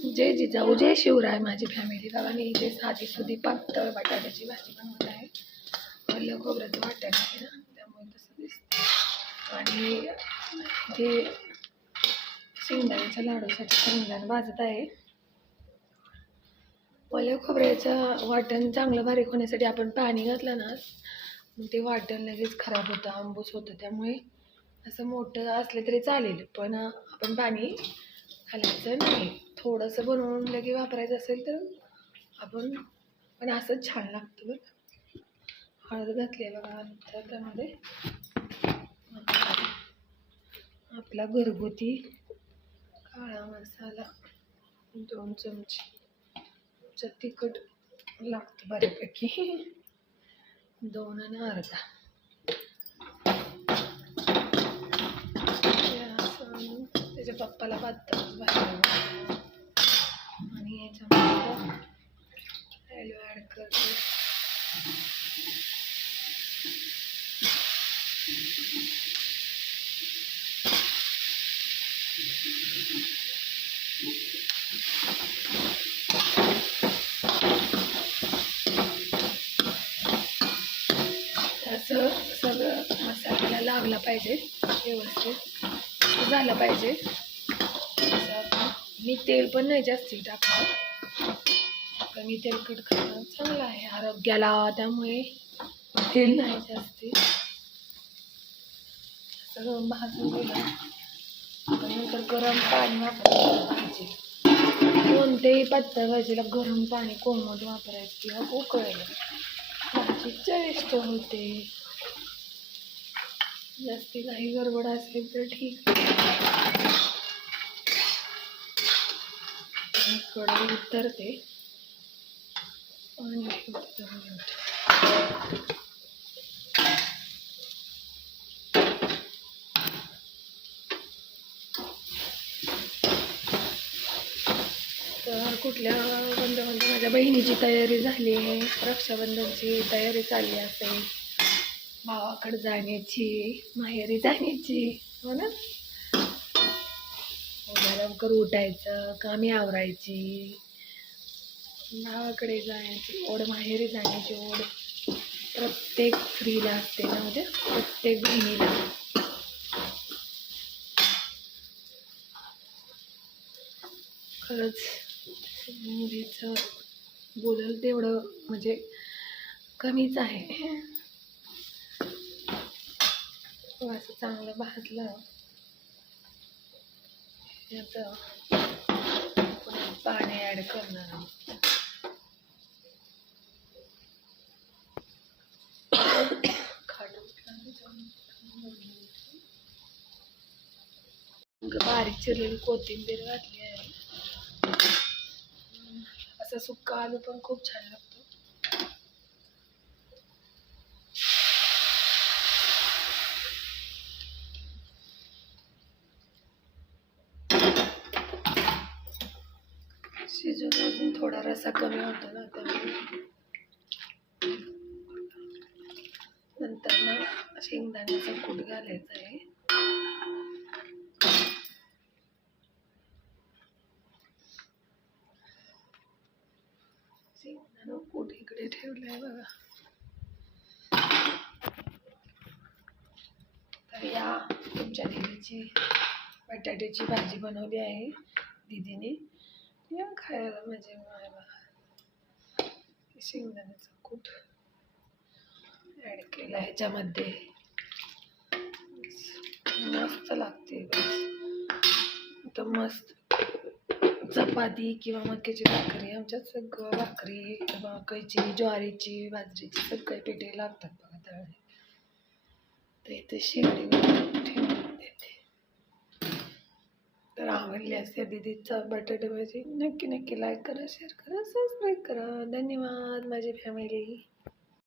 जय जिजाऊ जय शिवराय माझी फॅमिली बघा मी इथे साधी सुधी पातळ बटाट्याची भाजी बनवत आहे. पहिलं खोबऱ्याचं वाटण आहे ना त्यामुळे तसं दिसतं आणि ते शेंगदाण्याच्या लाडूसाठी शेंगदाण भाजत आहे. पहिल्या खोबऱ्याचं वाटण चांगलं बारीक होण्यासाठी आपण पाणी घातलं ना मग ते वाटण लगेच खराब होतं आंबूस होतं त्यामुळे असं मोठं असलं तरी चालेल. पण आपण पाणी घालायचं नाही. थोडंसं बनवून लगे वापरायचं असेल तर आपण पण असंच छान लागतं बरं हळद घातली आहे बघा नंतर त्यामध्ये. आपला घरगुती काळा मसाला दोन चमचे. तिखट लागतं बऱ्यापैकी. दोन आणि अर्धा. त्याच्या पप्पाला पातळ भाजी आणि ॲड करते असं सगळं लागलं लागला पाहिजे व्यवस्थित. झालं पाहिजे. मी तेल पण नाही जास्ती टाकलं कमी तेलकट खाणं चांगलं आहे आरोग्याला त्यामुळे तेल नाही जास्ती. सगळं भाजून दिलं नंतर गरम पाणी वापरायचं भाजी. कोणत्याही पातळ भाजीला गरम पाणी कोमट वापरायचं किंवा उकळायला भाजी चविष्ट होते. जास्ती काही गडबड असेल तर ठीक. आणि कढई उतरते. आणि ठेवते तर कुठल्या बंद म्हणजे माझ्या बहिणीची तयारी झाली आहे. रक्षाबंधनची तयारी चालली असेल भावाकडे जाण्याची माहेरी जाण्याची. हो ना? लवकर उठायचं कामे आवरायची. भावाकडे जायची ओढ माहेरी जाण्याची ओढ प्रत्येक स्त्रीला असते ना म्हणजे? प्रत्येक बहिणीला. खरंच मुलीचं बोलल तेवढं म्हणजे कमीच आहे. हो, असं चांगलं भाजलं पाणी ॲड करणार बारीक चिरलेली कोथिंबीर घातली आहे असं सुक्का आलू पण खूप छान लागतो शिजून अजून थोडा रसा कमी होतो ना त्यामुळे. नंतर ना शेंगदाण्याचा कूट घालायचा आहे. शेंगदाणा कूट इकडे ठेवलाय बघा. तर या तुमच्या दिदीची बटाट्याची भाजी बनवली आहे दीदीने. या खायला म्हणजे बघा शेंगदाण्याचा कूट ॲड केला ह्याच्यामध्ये मस्त लागते तर मस्त चपाती किंवा मक्याची भाकरी आमच्यात सगळं भाकरी मकईची ज्वारीची बाजरीची सगळे पेटे लागतात बघा तळले तर इथे शेगडी आवडली असते. दीदीचा बटाटे भाजी नक्की नक्की लाईक करा शेअर करा सबस्क्राईब करा. धन्यवाद माझी फॅमिली